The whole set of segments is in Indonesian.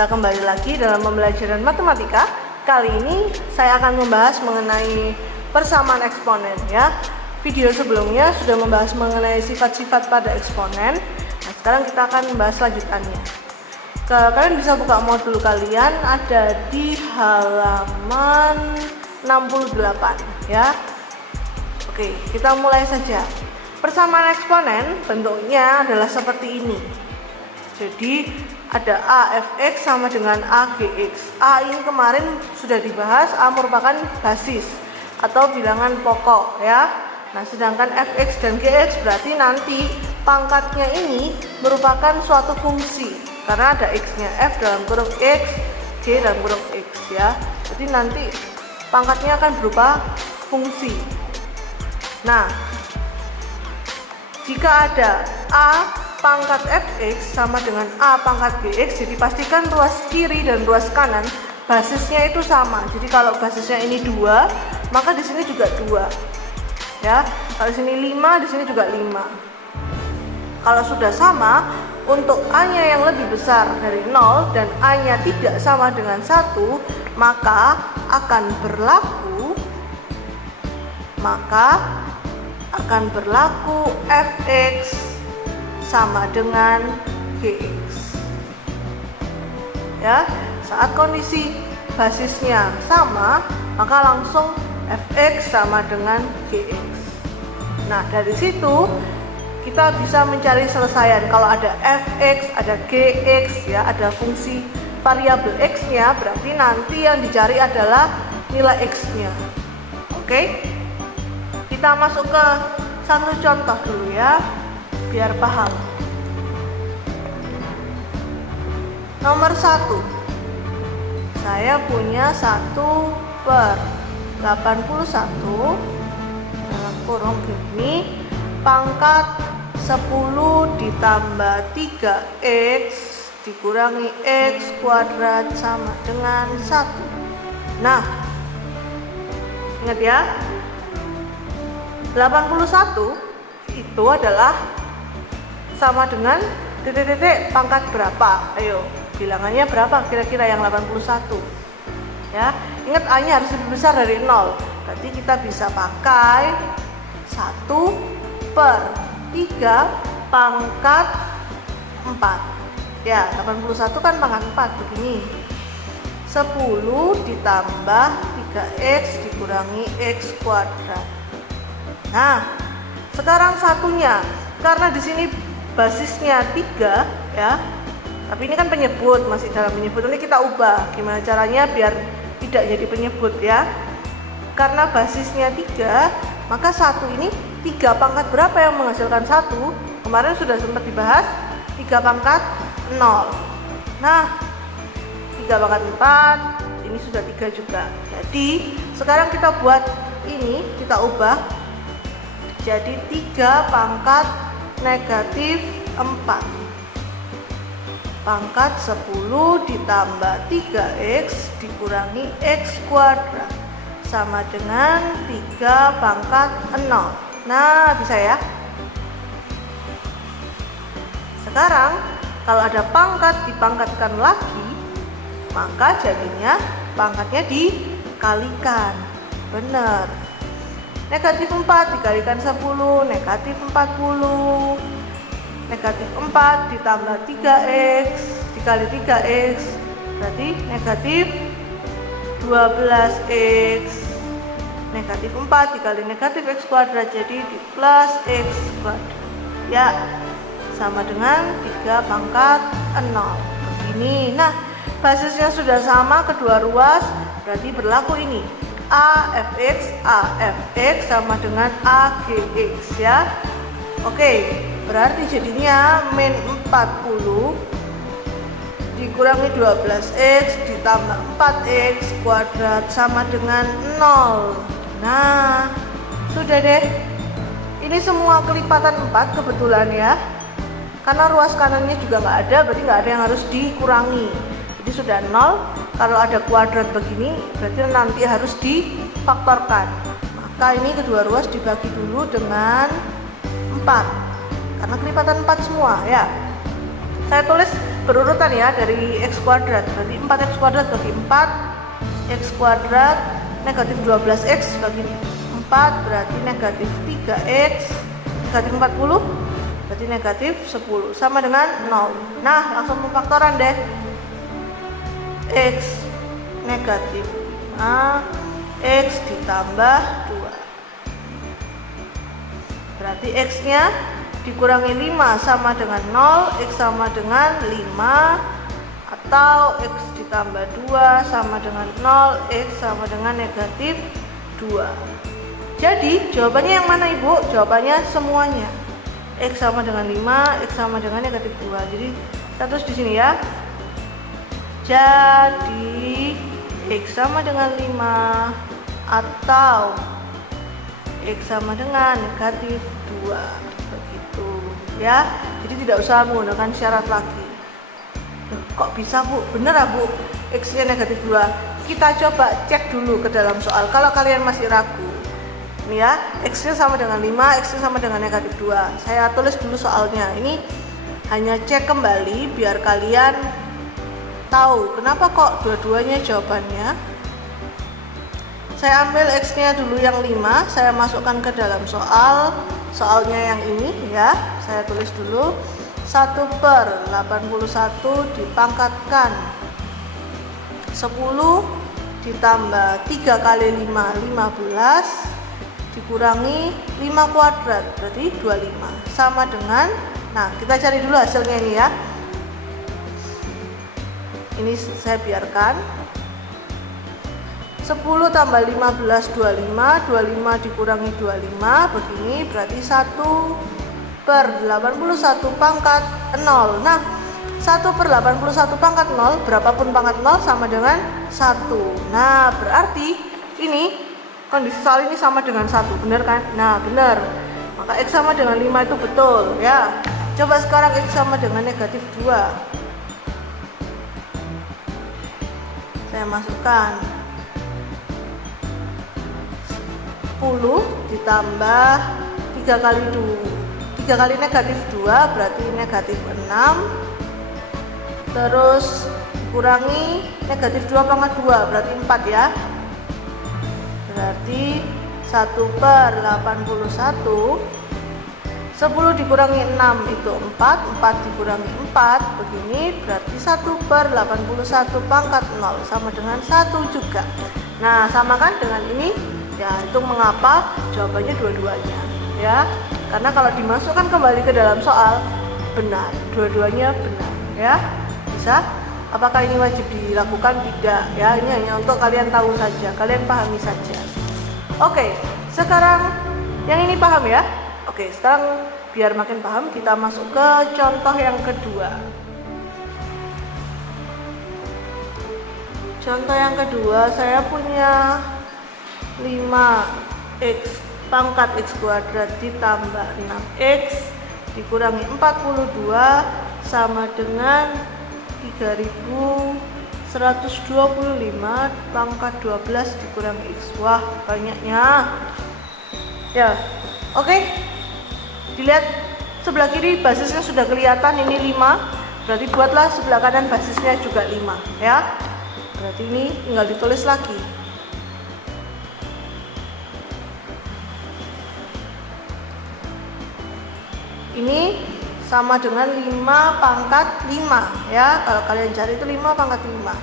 Kita kembali lagi dalam pembelajaran matematika. Kali ini saya akan membahas mengenai persamaan eksponen ya. Video sebelumnya sudah membahas mengenai sifat-sifat pada eksponen. Nah, sekarang kita akan membahas lanjutannya. Kalian bisa buka modul kalian, ada di halaman 68 ya. Oke, kita mulai saja. Persamaan eksponen bentuknya adalah seperti ini. Jadi ada A fx sama dengan A gx. A ini kemarin sudah dibahas, A merupakan basis atau bilangan pokok ya. Nah, sedangkan fx dan gx berarti nanti pangkatnya ini merupakan suatu fungsi karena ada x-nya, f dalam kurung x, g dalam kurung x ya. Jadi nanti pangkatnya akan berupa fungsi. Nah, jika ada A pangkat fx sama dengan A pangkat gx, jadi pastikan ruas kiri dan ruas kanan basisnya itu sama. Jadi kalau basisnya ini 2, maka di sini juga 2 ya. Kalau di sini 5, di sini juga 5. Kalau sudah sama, untuk A-nya yang lebih besar dari 0 dan A-nya tidak sama dengan 1, maka akan berlaku fx sama dengan gx ya. Saat kondisi basisnya sama, maka langsung fx sama dengan gx. Nah, dari situ kita bisa mencari selesaian. Kalau ada fx, ada gx ya, ada fungsi variabel x-nya, berarti nanti yang dicari adalah nilai x-nya. Oke, kita masuk ke satu contoh dulu ya, biar paham. Nomor 1, saya punya 1/81 dalam kurung gini, pangkat 10 ditambah 3x dikurangi x kuadrat sama dengan 1. Nah, ingat ya, 81 itu adalah sama dengan titik-titik pangkat berapa? Ayo, bilangannya berapa kira-kira yang 81 ya. Ingat, A-nya harus lebih besar dari 0. Berarti kita bisa pakai 1/3 pangkat 4 ya. 81 kan pangkat 4 begini, 10 ditambah 3x dikurangi x kuadrat. Nah, sekarang satunya, karena di sini basisnya 3 ya, tapi ini kan penyebut, masih dalam penyebut. Nanti kita ubah gimana caranya biar tidak jadi penyebut ya. Karena basisnya 3, maka 1 ini 3 pangkat berapa yang menghasilkan 1? Kemarin sudah sempat dibahas, 3 pangkat 0. Nah, 3 pangkat 4, ini sudah 3 juga. Jadi sekarang kita buat ini, kita ubah jadi 3 pangkat negatif 4. Pangkat 10 ditambah 3x dikurangi x kuadrat sama dengan 3 pangkat 0. Nah, bisa ya. Sekarang kalau ada pangkat dipangkatkan lagi, maka jadinya pangkatnya dikalikan. Benar. Negatif 4 dikalikan 10, negatif 40. Negatif 4 ditambah 3x dikali 3x berarti negatif 12x. Negatif 4 dikali negatif x kuadrat jadi di plus x kuadrat ya, sama dengan 3 pangkat 0 begini. Nah, basisnya sudah sama kedua ruas, berarti berlaku ini A fx sama dengan A gx ya. Oke, berarti jadinya min 40 dikurangi 12x ditambah 4x kuadrat sama dengan 0. Nah, sudah deh. Ini semua kelipatan 4 kebetulan ya. Karena ruas kanannya juga nggak ada, berarti nggak ada yang harus dikurangi. Jadi sudah 0. Kalau ada kuadrat begini, berarti nanti harus difaktorkan. Maka ini kedua ruas dibagi dulu dengan 4. Karena kelipatan 4 semua ya. Saya tulis berurutan ya, dari X kuadrat. Berarti 4X kuadrat bagi 4, X kuadrat negatif 12X bagi 4 berarti negatif 3X, negatif 40 berarti negatif 10 sama dengan 0. Nah, langsung pemfaktoran deh. X negatif 5, X ditambah 2 berarti X nya dikurangi 5 sama dengan 0, X sama dengan 5, atau X ditambah 2 sama dengan 0, X sama dengan negatif 2. Jadi jawabannya yang mana Ibu? Jawabannya semuanya. X sama dengan 5, X sama dengan negatif 2. Jadi kita tulis di sini ya. Jadi X sama dengan 5 atau X sama dengan negatif 2. Begitu ya. Jadi tidak usah menggunakan syarat lagi. Kok bisa Bu? Bener ya Bu? X nya negatif 2. Kita coba cek dulu ke dalam soal kalau kalian masih ragu. Ini ya, X nya sama dengan 5, X nya sama dengan negatif 2. Saya tulis dulu soalnya. Ini hanya cek kembali biar kalian tahu kenapa kok dua-duanya jawabannya. Saya ambil X nya dulu yang 5, saya masukkan ke dalam soalnya yang ini ya. Saya tulis dulu 1/81 dipangkatkan 10 ditambah 3 kali 5, 15 dikurangi 5 kuadrat berarti 25 sama dengan, nah kita cari dulu hasilnya ini ya. Ini saya biarkan 10 tambah 15 25, 25 dikurangi 25 begini berarti 1/81 pangkat 0. Nah 1/81 pangkat 0, berapapun pangkat 0 sama dengan 1. Nah berarti ini kondisi soal ini sama dengan 1, benar kan? Nah benar, maka X sama dengan 5 itu betul ya. Coba sekarang X sama dengan negatif 2. Saya masukkan 10 ditambah 3 kali 3 kali negatif 2 berarti negatif 6, terus kurangi negatif 2 pangkat 2 berarti 4 ya. Berarti 1/81, 10 dikurangi 6 itu 4, 4 dikurangi 4 begini berarti 1/81 pangkat 0 sama dengan 1 juga. Nah sama kan dengan ini ya, itu mengapa jawabannya dua-duanya ya, karena kalau dimasukkan kembali ke dalam soal benar, dua-duanya benar ya. Bisa. Apakah ini wajib dilakukan? Tidak ya, ini hanya untuk kalian tahu saja, kalian pahami saja. Oke, sekarang yang ini paham ya. Oke, sekarang biar makin paham kita masuk ke contoh yang kedua. Contoh yang kedua, saya punya 5x pangkat x kuadrat ditambah 6x dikurangi 42 sama dengan 3125 pangkat 12 dikurangi x. Wah banyaknya ya. Oke, dilihat sebelah kiri basisnya sudah kelihatan, ini 5, berarti buatlah sebelah kanan basisnya juga 5 ya. Berarti ini tinggal ditulis lagi. Ini sama dengan 5 pangkat 5 ya. Kalau kalian cari itu 5 pangkat 5.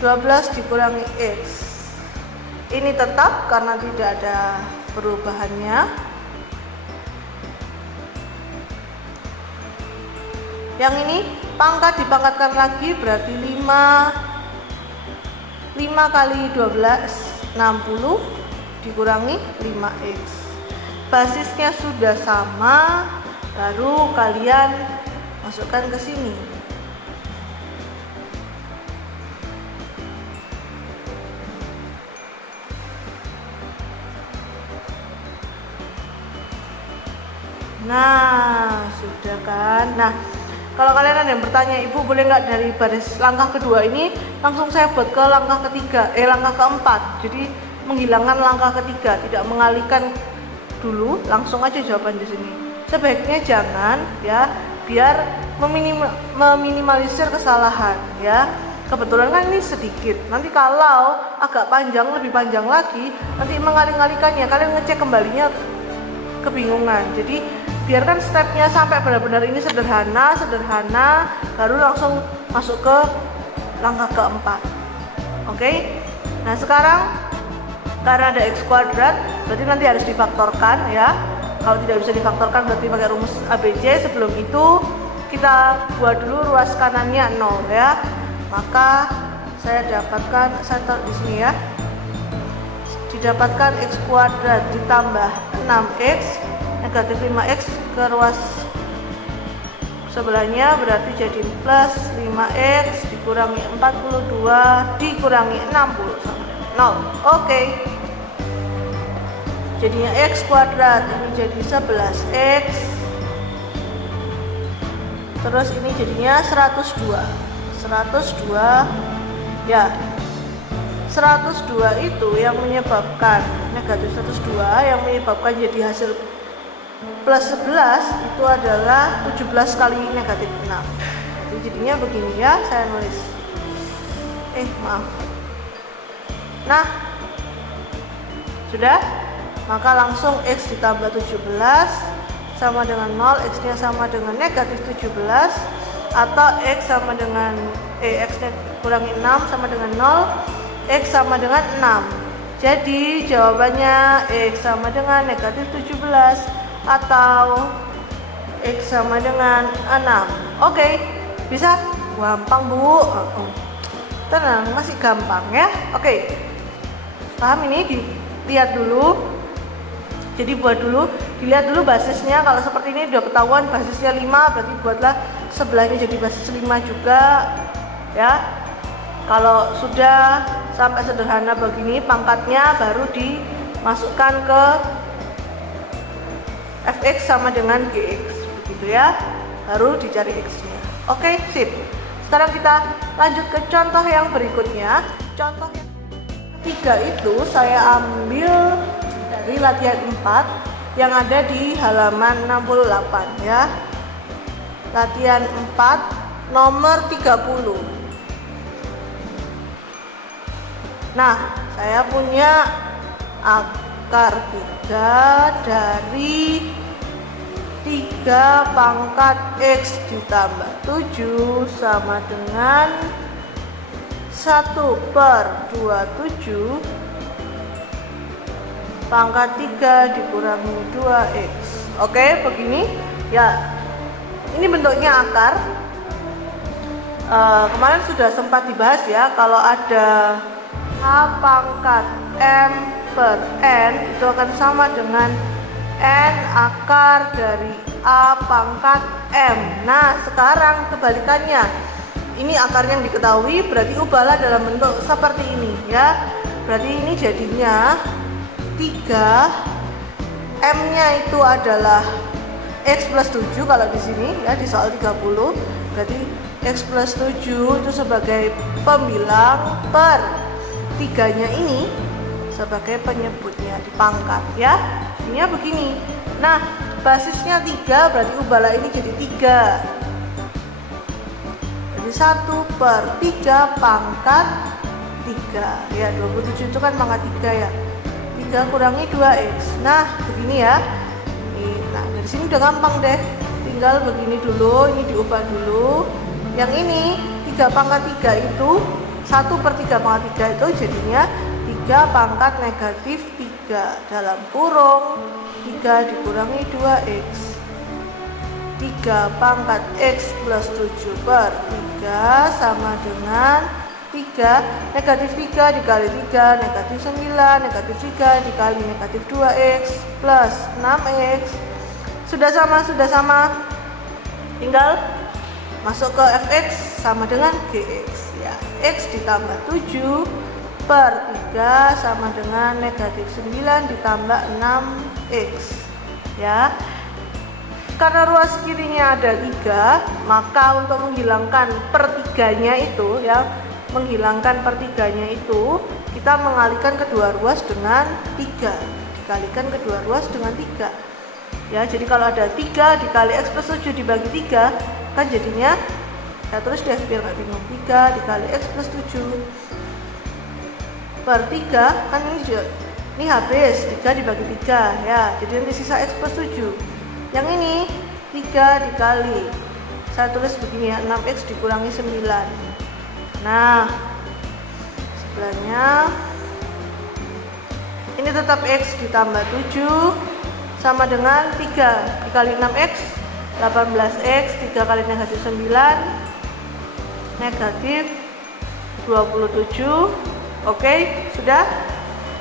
12 dikurangi X. Ini tetap karena tidak ada perubahannya. Yang ini pangkat dipangkatkan lagi berarti 5 kali 12 60 dikurangi 5X. Basisnya sudah sama, baru kalian masukkan ke sini. Nah, sudah kan? Nah, kalau kalian ada yang bertanya, Ibu boleh nggak dari baris langkah kedua ini langsung saya buat ke langkah ketiga, langkah keempat. Jadi menghilangkan langkah ketiga, tidak mengalihkan dulu, langsung aja jawaban di sini. Sebaiknya jangan ya, biar meminimalisir kesalahan ya. Kebetulan kan ini sedikit, nanti kalau agak panjang, lebih panjang lagi, nanti mengali-ngalikannya, kalian ngecek kembalinya kebingungan. Jadi biarkan stepnya sampai benar-benar ini sederhana, baru langsung masuk ke langkah keempat. Oke. Nah sekarang karena ada x kuadrat, berarti nanti harus difaktorkan ya. Kalau tidak bisa difaktorkan berarti pakai rumus ABC. Sebelum itu kita buat dulu ruas kanannya 0 ya. Maka saya dapatkan, saya taruh di sini ya, didapatkan x kuadrat ditambah 6x negatif 5x ke ruas sebelahnya, berarti jadi plus 5x dikurangi 42 dikurangi 60 sama 0. Oke. Jadinya x kuadrat ini jadi 11x, terus ini jadinya 102 ya. 102 itu yang menyebabkan negatif 102 yang menyebabkan jadi hasil plus 11 itu adalah 17 kali negatif 6. Jadi jadinya begini ya, saya nulis maaf. Nah sudah, maka langsung x ditambah 17 sama dengan 0, x nya sama dengan negatif 17, atau x sama dengan x kurangi 6 sama dengan 0, x sama dengan 6. Jadi jawabannya x sama dengan negatif 17 atau x sama dengan 6. Oke, bisa? Gampang Bu. Tenang, masih gampang ya. Oke, paham ini? Dilihat dulu. Jadi buat dulu, dilihat dulu basisnya. Kalau seperti ini udah ketahuan basisnya 5, berarti buatlah sebelahnya jadi basis 5 juga ya. Kalau sudah sampai sederhana begini pangkatnya, baru dimasukkan ke fx sama dengan gx, begitu ya, baru dicari x nya. Oke, sip. Sekarang kita lanjut ke contoh yang berikutnya. Contoh yang ketiga itu saya ambil dari latihan 4 yang ada di halaman 68 ya. Latihan 4 nomor 30. Nah, saya punya akar 3 dari 3 pangkat x ditambah 7 sama dengan 1/27 pangkat 3 dikurangi 2x. Oke, begini ya. Ini bentuknya akar. Kemarin sudah sempat dibahas ya, kalau ada h pangkat m per n itu akan sama dengan n akar dari a pangkat m. Nah sekarang kebalikannya, ini akar yang diketahui, berarti ubahlah dalam bentuk seperti ini ya. Berarti ini jadinya 3, m nya itu adalah x plus 7 kalau di sini ya, di soal 30. Berarti x plus 7 itu sebagai pembilang, per 3 nya ini sebagai penyebutnya di pangkat ya. Ini begini. Nah basisnya 3, berarti ubahlah ini jadi 3. Jadi 1/3 pangkat 3 ya, 27 itu kan pangkat 3 ya. 3 kurangi 2x. Nah begini ya. Nah dari sini udah gampang deh, tinggal begini dulu, ini diubah dulu. Yang ini 3 pangkat 3 itu 1/3 pangkat 3 itu jadinya 3 pangkat negatif 3 dalam kurung 3 dikurangi 2x. 3 pangkat x plus 7/3 sama dengan 3 negatif 3 dikali 3 negatif 9, negatif 3 dikali negatif 2x plus 6x. Sudah sama, tinggal masuk ke fx sama dengan gx ya. X ditambah 7/3 sama dengan negatif 9 ditambah 6x ya. Karena ruas kirinya ada 3, maka untuk menghilangkan per-3-nya itu ya, menghilangkan per-3-nya itu kita mengalihkan kedua ruas dengan 3, dikalikan kedua ruas dengan 3. Ya, jadi kalau ada 3 dikali X plus 7 dibagi 3, kan jadinya, saya tulis deh biar nggak bingung, 3 dikali X plus 7 per 3, kan ini habis, 3 dibagi 3, ya, jadi nanti sisa X plus 7. Yang ini 3 dikali, saya tulis begini ya, 6X dikurangi 9. Nah, sebelahnya ini tetap X ditambah 7 sama dengan 3 dikali 6X, 18X, 3 kali negatif 9, negatif 27. Oke, sudah.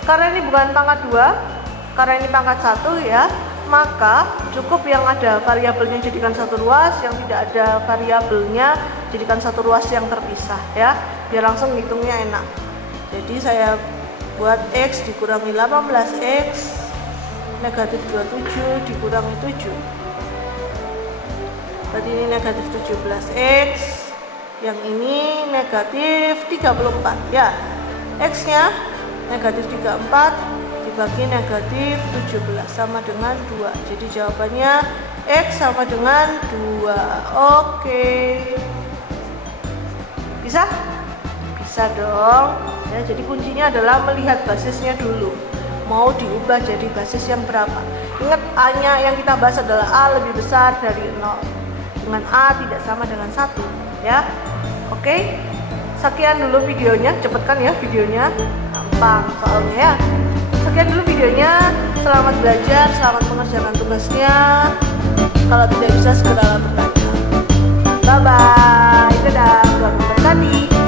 Karena ini bukan pangkat 2, karena ini pangkat 1 ya, maka cukup yang ada variabelnya jadikan satu ruas, yang tidak ada variabelnya jadikan satu ruas yang terpisah ya, biar langsung hitungnya enak. Jadi saya buat X dikurangi 18X negatif 27 dikurangi 7, berarti ini negatif 17X, yang ini negatif 34 ya. X nya negatif 34 dibagi negatif 17 sama dengan 2, jadi jawabannya X sama dengan 2. Oke, bisa? Bisa dong ya. Jadi kuncinya adalah melihat basisnya dulu, mau diubah jadi basis yang berapa. Ingat, A-nya yang kita bahas adalah A lebih besar dari 0, dengan A tidak sama dengan 1 ya. Oke, sekian dulu videonya, cepatkan ya videonya, gampang soalnya ya. Sekian dulu videonya, selamat belajar, selamat mengerjakan tugasnya. Kalau tidak bisa segera bertanya. Bye bye, dadah, Tuhan memberkati.